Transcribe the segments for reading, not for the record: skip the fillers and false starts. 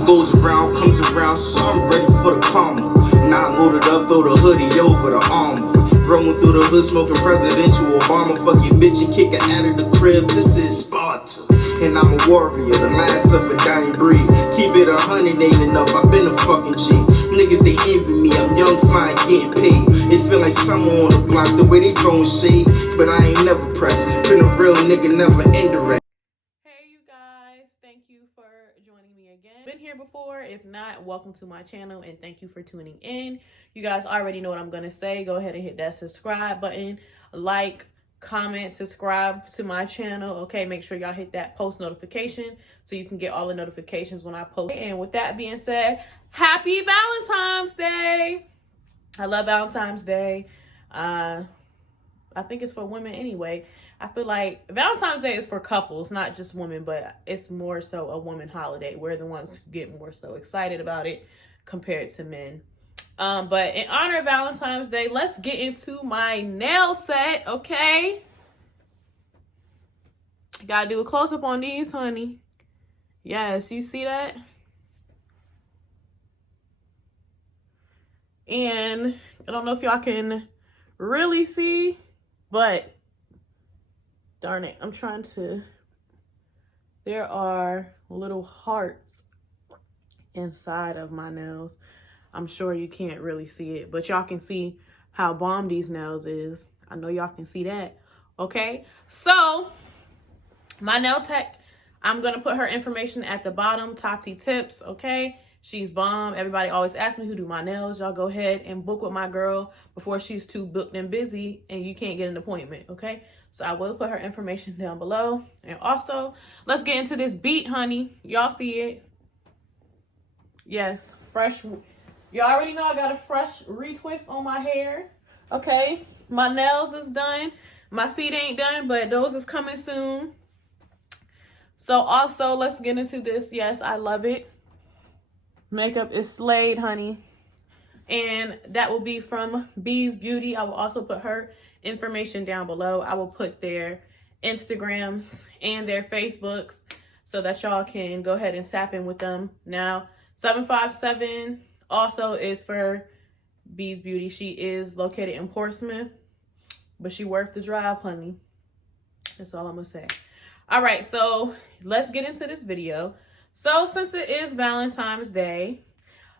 What goes around comes around, so I'm ready for the karma. Not loaded up, throw the hoodie over the armor. Roaming through the hood, smoking presidential Obama. Fuck your bitch and kick her out of the crib, this is Sparta. And I'm a warrior, the last of a dying breed. Keep it 100, ain't enough, I've been a fucking G. Niggas, they envy me, I'm young, flying, getting paid. It feel like summer on the block, the way they throwing shade. But I ain't never pressed, been a real nigga, never indirect. Hey you guys, thank you for joining me again. Been here before? If not, welcome to my channel and thank you for tuning in. You guys already know what I'm gonna say. Go ahead and hit that subscribe button, like, comment, subscribe to my channel. Okay, make sure y'all hit that post notification so you can get all the notifications when I post. And with that being said, happy Valentine's Day. I love Valentine's Day. I think it's for women anyway. I feel like Valentine's Day is for couples, not just women, but it's more so a woman holiday. We're the ones who get more so excited about it compared to men. But in honor of Valentine's Day, let's get into my nail set, okay? Gotta do a close-up on these, honey. Yes, you see that? And I don't know if y'all can really see, but darn it, I'm trying to. There are little hearts inside of my nails. I'm sure you can't really see it, but y'all can see how bomb these nails is. I know y'all can see that. Okay, so my nail tech, I'm gonna put her information at the bottom. Tati Tips, okay? She's bomb. Everybody always asks me who do my nails. Y'all go ahead and book with my girl before she's too booked and busy and you can't get an appointment, okay? So I will put her information down below. And also, let's get into this beat, honey. Y'all see it? Yes, fresh. You already know I got a fresh retwist on my hair. Okay, my nails is done. My feet ain't done, but those is coming soon. So also, let's get into this. Yes, I love it. Makeup is slayed, honey. And that will be from Bees Beauty. I will also put her information down below. I will put their Instagrams and their Facebooks so that y'all can go ahead and tap in with them. Now, 757 also is for Bees Beauty. She is located in Portsmouth, but she worth the drive, honey. That's all I'm gonna say. All right, so let's get into this video. So since it is Valentine's Day,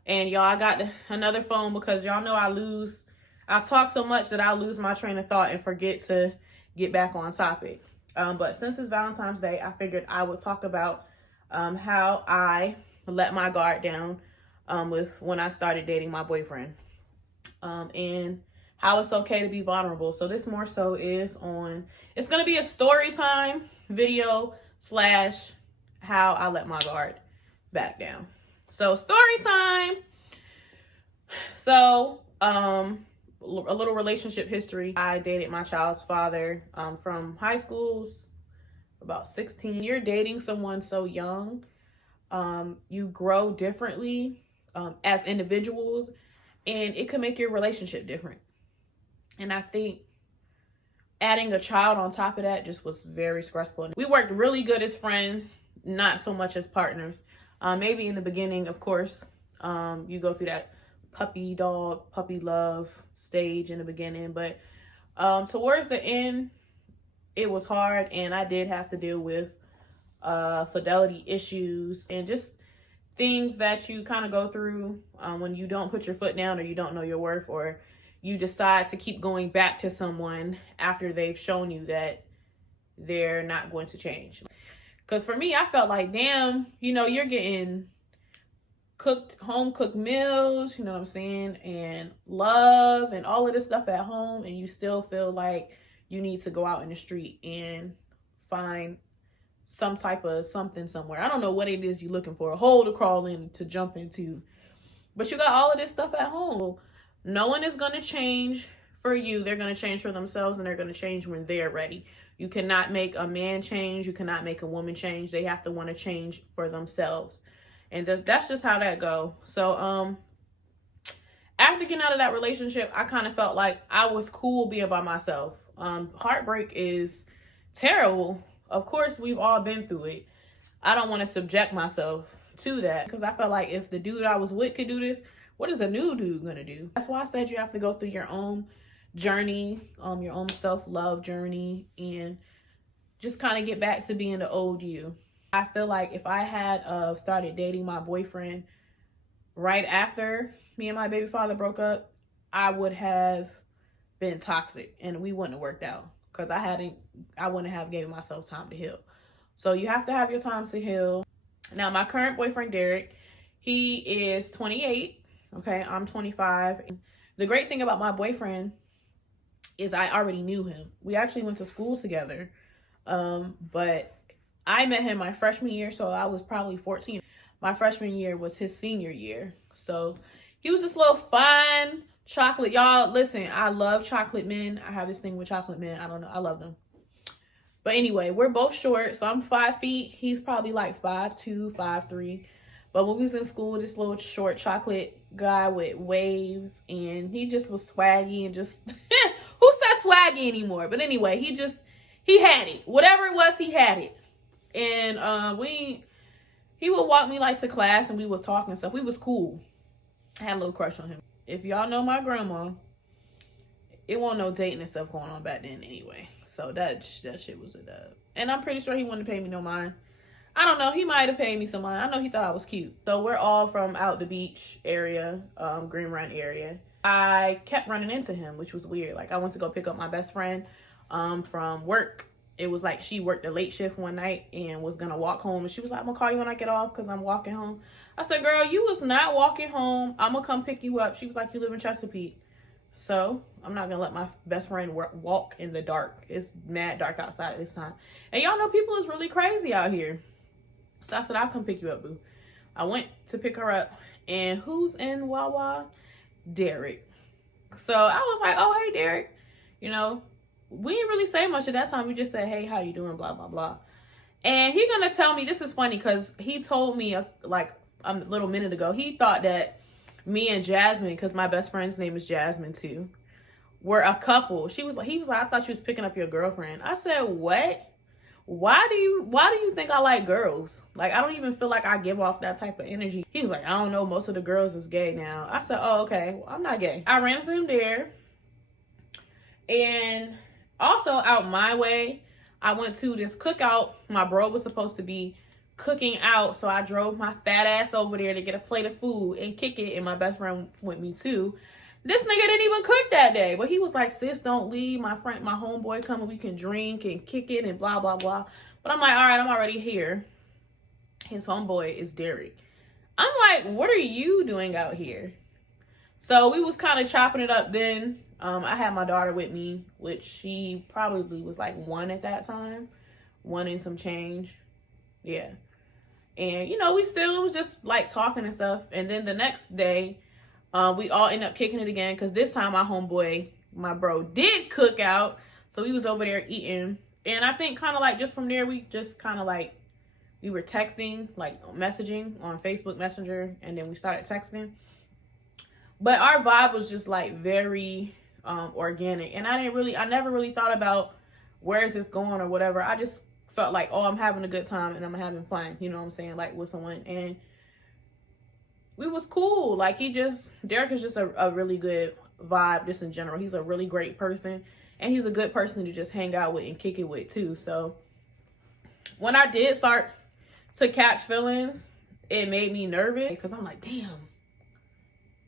and y'all, I got another phone because y'all know I talk so much that I lose my train of thought and forget to get back on topic. But since it's Valentine's Day, I figured I would talk about how I let my guard down with when I started dating my boyfriend, and how it's okay to be vulnerable. So this more so is on, it's going to be a story time video slash how I let my guard back down. So story time. So a little relationship history. I dated my child's father from high schools, about 16. You're dating someone so young, you grow differently as individuals, and it could make your relationship different. And I think adding a child on top of that just was very stressful. We worked really good as friends, not so much as partners. Maybe in the beginning, of course, you go through that puppy dog, puppy love stage in the beginning, but towards the end, it was hard, and I did have to deal with fidelity issues and just things that you kind of go through when you don't put your foot down, or you don't know your worth, or you decide to keep going back to someone after they've shown you that they're not going to change. Because for me, I felt like, damn, you know, you're getting home cooked meals, you know what I'm saying, and love and all of this stuff at home, and you still feel like you need to go out in the street and find some type of something somewhere. I don't know what it is you're looking for, a hole to crawl in, to jump into, but you got all of this stuff at home. No one is going to change for you. They're going to change for themselves, and they're going to change when they're ready. You cannot make a man change. You cannot make a woman change. They have to want to change for themselves. And that's just how that go. So after getting out of that relationship, I kind of felt like I was cool being by myself. Heartbreak is terrible. Of course, we've all been through it. I don't want to subject myself to that, because I felt like if the dude I was with could do this, what is a new dude gonna do? That's why I said you have to go through your own journey, your own self-love journey, and just kind of get back to being the old you. I feel like if I had started dating my boyfriend right after me and my baby father broke up, I would have been toxic and we wouldn't have worked out, because I wouldn't have given myself time to heal. So you have to have your time to heal. Now, my current boyfriend, Derek, he is 28. Okay, I'm 25. The great thing about my boyfriend is I already knew him. We actually went to school together. But I met him my freshman year, so I was probably 14. My freshman year was his senior year. So he was this little fine chocolate. Y'all, listen, I love chocolate men. I have this thing with chocolate men. I don't know. I love them. But anyway, we're both short. So I'm 5 feet. He's probably like 5'2", 5'3". But when we was in school, this little short chocolate guy with waves, and he just was swaggy and just, who says swaggy anymore? But anyway, he had it. Whatever it was, he had it. And he would walk me like to class and we would talk and stuff. We was cool. I had a little crush on him. If y'all know my grandma, it wasn't no dating and stuff going on back then anyway. So that shit was a dub. And I'm pretty sure he wouldn't pay me no mind. I don't know. He might have paid me some money. I know he thought I was cute. So we're all from out the beach area, Green Run area. I kept running into him, which was weird. Like, I went to go pick up my best friend from work. It was like she worked a late shift one night and was going to walk home. And she was like, I'm going to call you when I get off because I'm walking home. I said, girl, you was not walking home. I'm going to come pick you up. She was like, you live in Chesapeake. So I'm not going to let my best friend walk in the dark. It's mad dark outside at this time. And y'all know people is really crazy out here. So I said, I'll come pick you up, boo. I went to pick her up. And who's in Wawa? Derek. So I was like, oh, hey, Derek. You know, we didn't really say much at that time. We just said, hey, how you doing? Blah, blah, blah. And he gonna tell me, this is funny because he told me like a little minute ago, he thought that me and Jasmine, because my best friend's name is Jasmine too, were a couple. He was like, I thought you was picking up your girlfriend. I said, what? Why do you think I like girls? Like, I don't even feel like I give off that type of energy. He was like, I don't know, most of the girls is gay now. I said, oh, okay, well, I'm not gay. I ran into him there. And also out my way, I went to this cookout. My bro was supposed to be cooking out, so I drove my fat ass over there to get a plate of food and kick it, and my best friend with me too. This nigga didn't even cook that day, but he was like, sis, don't leave. My homeboy coming, we can drink and kick it and blah, blah, blah. But I'm like, all right, I'm already here. His homeboy is Derek. I'm like, what are you doing out here? So we was kind of chopping it up then. I had my daughter with me, which she probably was like 1 at that time. 1 and some change. Yeah. And, you know, we still was just like talking and stuff. And then the next day, we all ended up kicking it again. Because this time my homeboy, my bro, did cook out. So we was over there eating. And I think kind of like just from there, we just kind of like, we were texting, like messaging on Facebook Messenger. And then we started texting. But our vibe was just like very organic. And I never really thought about where is this going or whatever. I just felt like, oh, I'm having a good time and I'm having fun. You know what I'm saying? Like with someone. And we was cool. Like Derek is just a really good vibe just in general. He's a really great person. And he's a good person to just hang out with and kick it with too. So when I did start to catch feelings, it made me nervous. Because I'm like, damn.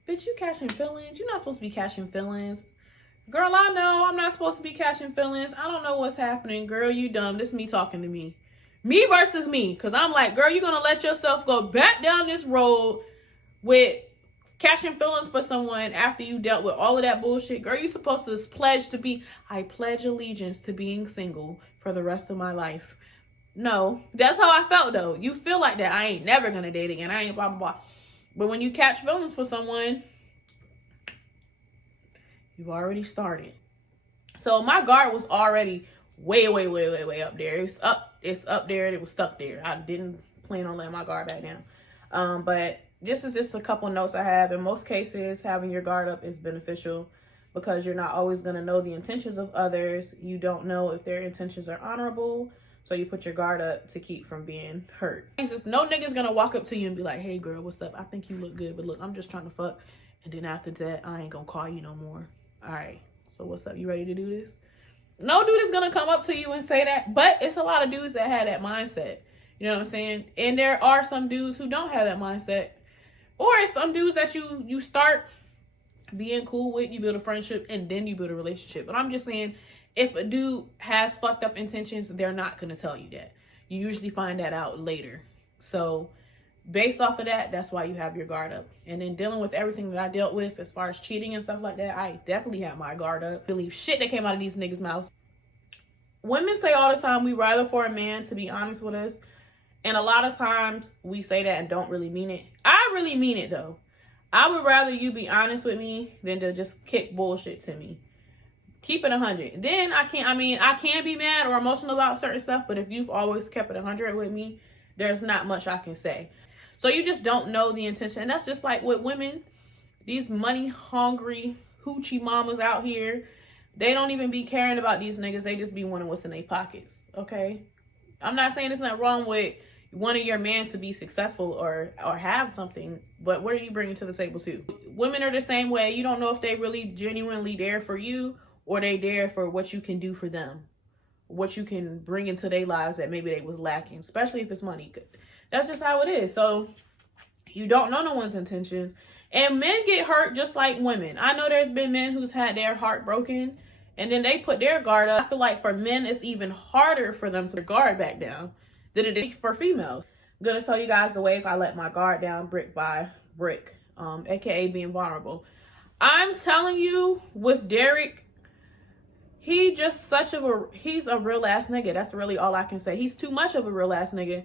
Bitch, you catching feelings? You're not supposed to be catching feelings. Girl, I know I'm not supposed to be catching feelings. I don't know what's happening. Girl, you dumb. This is me talking to me. Me versus me. Because I'm like, girl, you're going to let yourself go back down this road with catching feelings for someone after you dealt with all of that bullshit. Girl, you're supposed to pledge to be, I pledge allegiance to being single for the rest of my life. No, that's how I felt though. You feel like that. I ain't never going to date again. I ain't blah, blah, blah. But when you catch feelings for someone, you've already started. So my guard was already way up there. It's up there. It was stuck there. I didn't plan on letting my guard back down. But this is just a couple notes I have. In most cases, having your guard up is beneficial because you're not always going to know the intentions of others. You don't know if their intentions are honorable. So you put your guard up to keep from being hurt. It's just no nigga's gonna walk up to you and be like, hey girl, what's up? I think you look good, but look, I'm just trying to fuck. And then after that, I ain't gonna call you no more. All right, so what's up? You ready to do this? No dude is gonna come up to you and say that, but it's a lot of dudes that have that mindset. You know what I'm saying? And there are some dudes who don't have that mindset. Or it's some dudes that you start being cool with, you build a friendship, and then you build a relationship. But I'm just saying, if a dude has fucked up intentions, they're not going to tell you that. You usually find that out later. So based off of that, that's why you have your guard up. And then dealing with everything that I dealt with as far as cheating and stuff like that, I definitely had my guard up. I believe shit that came out of these niggas' mouths. Women say all the time, we rather for a man to be honest with us. And a lot of times we say that and don't really mean it. I really mean it though. I would rather you be honest with me than to just kick bullshit to me. Keep it 100. Then I can be mad or emotional about certain stuff, but if you've always kept it 100 with me, there's not much I can say. So you just don't know the intention. And that's just like with women, these money hungry hoochie mamas out here, they don't even be caring about these niggas. They just be wanting what's in their pockets, okay? I'm not saying there's nothing wrong with wanting your man to be successful or have something, but what are you bringing to the table too? Women are the same way. You don't know if they really genuinely there for you or they there for what you can do for them, what you can bring into their lives that maybe they was lacking, especially if it's money. That's just how it is. So you don't know no one's intentions, and men get hurt just like women. I know there's been men who's had their heart broken and then they put their guard up. I feel like for men, it's even harder for them to guard back down than it is for females. I'm gonna tell you guys the ways I let my guard down brick by brick, aka being vulnerable. I'm telling you, with Derek, he's a real ass nigga. That's really all I can say. He's too much of a real ass nigga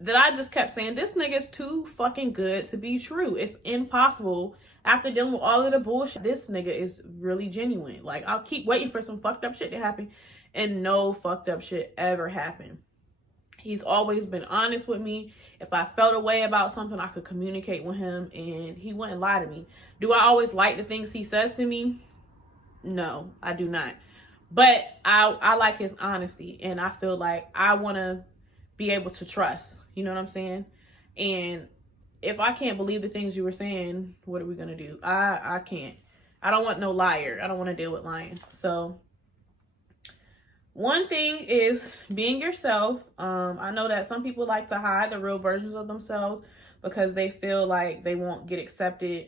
that I just kept saying, this nigga's too fucking good to be true. It's impossible. After dealing with all of the bullshit, this nigga is really genuine. Like, I'll keep waiting for some fucked up shit to happen, and no fucked up shit ever happened. He's always been honest with me. If I felt a way about something, I could communicate with him and he wouldn't lie to me. Do I always like the things he says to me? No, I do not. But I like his honesty, and I feel like I want to be able to trust. You know what I'm saying? And if I can't believe the things you were saying, what are we going to do? I can't. I don't want no liar. I don't want to deal with lying. So one thing is being yourself. I know that some people like to hide the real versions of themselves because they feel like they won't get accepted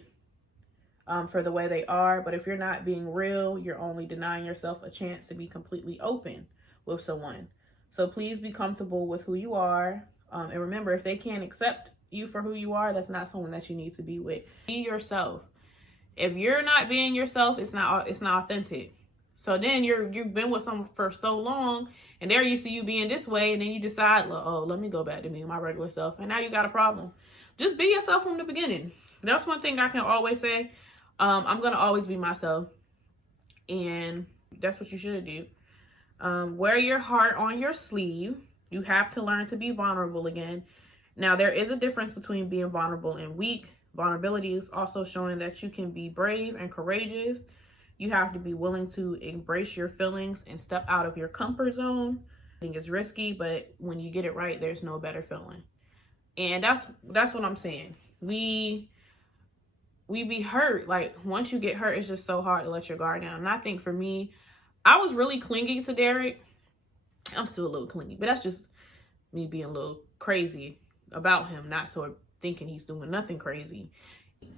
for the way they are. But if you're not being real, you're only denying yourself a chance to be completely open with someone. So please be comfortable with who you are. And remember, if they can't accept you for who you are, that's not someone that you need to be with. Be yourself. If you're not being yourself, it's not authentic. So then you've been with someone for so long and they're used to you being this way, and then you decide, oh, let me go back to being my regular self, and now you got a problem. Just be yourself from the beginning. That's one thing I can always say. I'm gonna always be myself, and that's what you should do. Wear your heart on your sleeve. You have to learn to be vulnerable again. Now, there is a difference between being vulnerable and weak. Vulnerability is also showing that you can be brave and courageous. You have to be willing to embrace your feelings and step out of your comfort zone. I think it's risky, but when you get it right, there's no better feeling. And that's what I'm saying. We be hurt. Like, once you get hurt, it's just so hard to let your guard down. And I think for me, I was really clingy to Derek. I'm still a little clingy, but that's just me being a little crazy about him, not sort of thinking he's doing nothing crazy.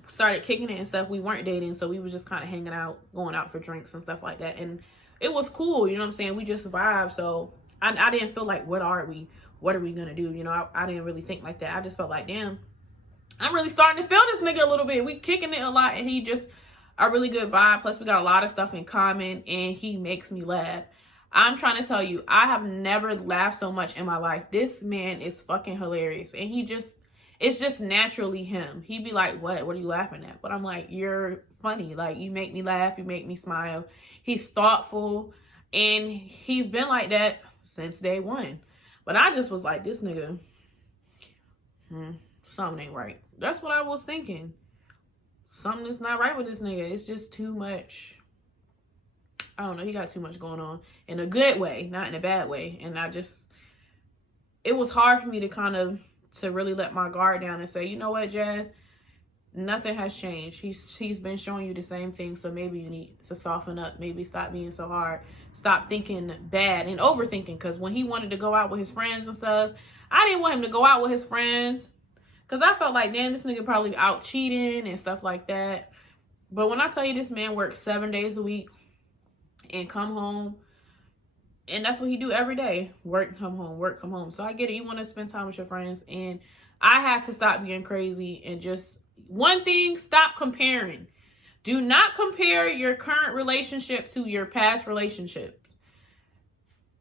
Started kicking it and stuff. We weren't dating, so we was just kind of hanging out, going out for drinks and stuff like that. And it was cool, you know what I'm saying? We just vibed. So I didn't feel like, what are we gonna do? You know, I didn't really think like that. I just felt like, damn, I'm really starting to feel this nigga a little bit. We kicking it a lot, and he just a really good vibe. Plus, we got a lot of stuff in common, and he makes me laugh. I'm trying to tell you, I have never laughed so much in my life. This man is fucking hilarious. And it's just naturally him. He'd be like, what are you laughing at? But I'm like, you're funny. Like, you make me laugh. You make me smile. He's thoughtful. And he's been like that since day one. But I just was like, this nigga, something ain't right. That's what I was thinking. Something is not right with this nigga. It's just too much. I don't know. He got too much going on in a good way, not in a bad way. And I just it was hard for me to really let my guard down and say, you know what, Jazz, nothing has changed. He's been showing you the same thing, so maybe you need to soften up. Maybe stop being so hard. Stop thinking bad and overthinking. Because when he wanted to go out with his friends and stuff, I didn't want him to go out with his friends. Because I felt like, damn, this nigga probably out cheating and stuff like that. But when I tell you this man works 7 days a week and come home, and that's what he do every day. Work, come home, work, come home. So I get it. You want to spend time with your friends. And I had to stop being crazy and just, one thing, stop comparing. Do not compare your current relationship to your past relationships.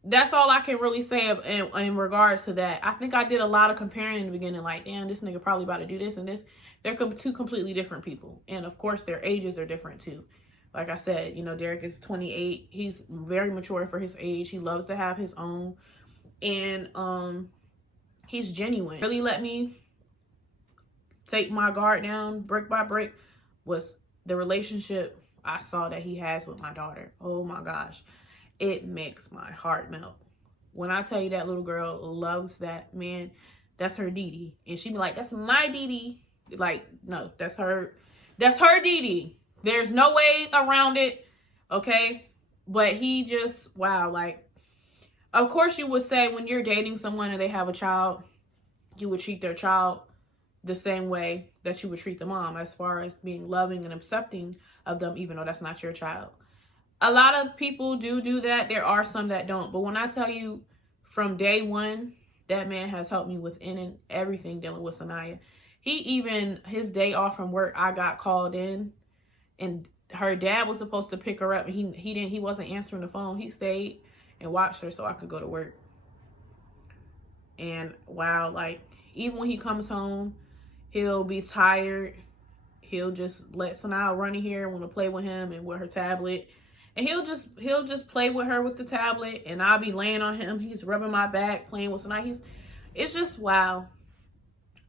That's all I can really say in regards to that. I think I did a lot of comparing in the beginning, like, damn, this nigga probably about to do this and this. They're two completely different people. And of course, their ages are different too. Like I said, you know, Derek is 28. He's very mature for his age. He loves to have his own. And he's genuine. Really let me take my guard down brick by brick was the relationship I saw that he has with my daughter. Oh my gosh. It makes my heart melt. When I tell you that little girl loves that man, that's her Dee. And she be like, that's my Dee. Like, no, that's her Dee. There's no way around it. Okay. But he just, wow. Like, of course you would say when you're dating someone and they have a child, you would treat their child the same way that you would treat the mom, as far as being loving and accepting of them, even though that's not your child. A lot of people do that. There are some that don't. But when I tell you, from day one, that man has helped me with and everything dealing with Sanaya. His day off from work, I got called in, and her dad was supposed to pick her up, and he wasn't answering the phone. He stayed and watched her so I could go to work. And wow, like, even when he comes home, he'll be tired. He'll just let Sanaa run in here, want to play with him and with her tablet. And he'll just play with her with the tablet, and I'll be laying on him. He's rubbing my back, playing with Sanaa. It's just wow.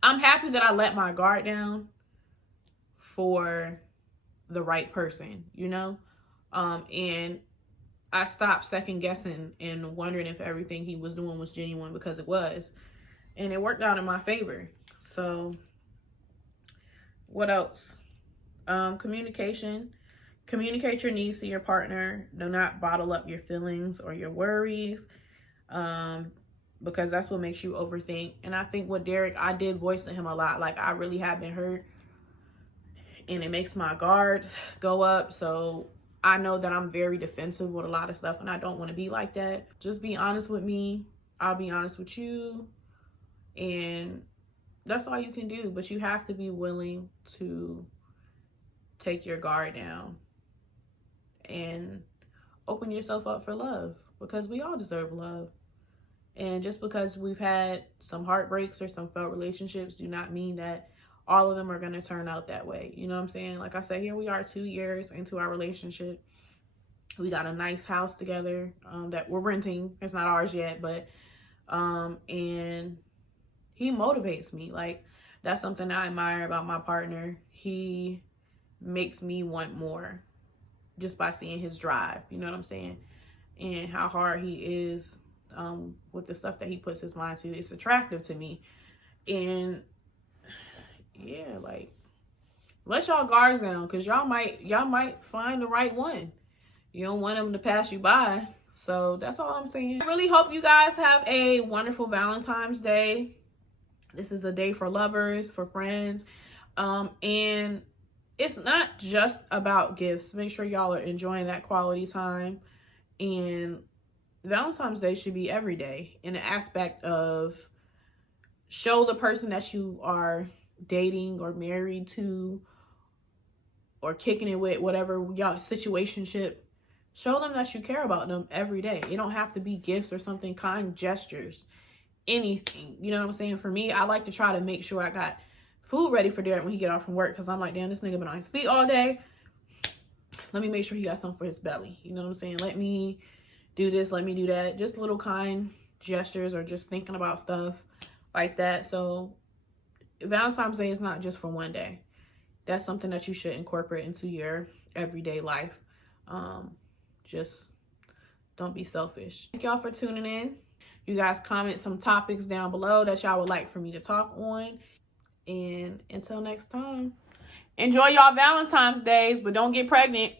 I'm happy that I let my guard down for the right person, you know? And I stopped second guessing and wondering if everything he was doing was genuine, because it was. And it worked out in my favor. So what else? Communication. Communicate your needs to your partner. Do not bottle up your feelings or your worries, because that's what makes you overthink. And I think with Derek, I did voice to him a lot. Like, I really have been hurt, and it makes my guards go up. So I know that I'm very defensive with a lot of stuff, and I don't want to be like that. Just be honest with me. I'll be honest with you. And that's all you can do. But you have to be willing to take your guard down and open yourself up for love, because we all deserve love. And just because we've had some heartbreaks or some failed relationships do not mean that all of them are going to turn out that way. You know what I'm saying? Like I said, here we are 2 years into our relationship. We got a nice house together that we're renting. It's not ours yet, but and he motivates me. Like, that's something I admire about my partner. He makes me want more just by seeing his drive, you know what I'm saying? And how hard he is with the stuff that he puts his mind to. It's attractive to me. And yeah, like, let y'all guards down, because y'all might find the right one. You don't want them to pass you by. So that's all I'm saying. I really hope you guys have a wonderful Valentine's Day. This is a day for lovers, for friends. And it's not just about gifts. Make sure y'all are enjoying that quality time. And Valentine's Day should be every day, in the aspect of show the person that you are dating or married to or kicking it with, whatever y'all situationship. Show them that you care about them every day. It don't have to be gifts or something, kind gestures, anything. You know what I'm saying? For me, I like to try to make sure I got food ready for Derek when he get off from work, because I'm like, damn, this nigga been on his feet all day. Let me make sure he got something for his belly. You know what I'm saying? Let me do this, let me do that. Just little kind gestures, or just thinking about stuff like that. So Valentine's Day is not just for one day. That's something that you should incorporate into your everyday life. Just don't be selfish. Thank y'all for tuning in. You guys comment some topics down below that y'all would like for me to talk on. And until next time, enjoy y'all Valentine's days, but don't get pregnant.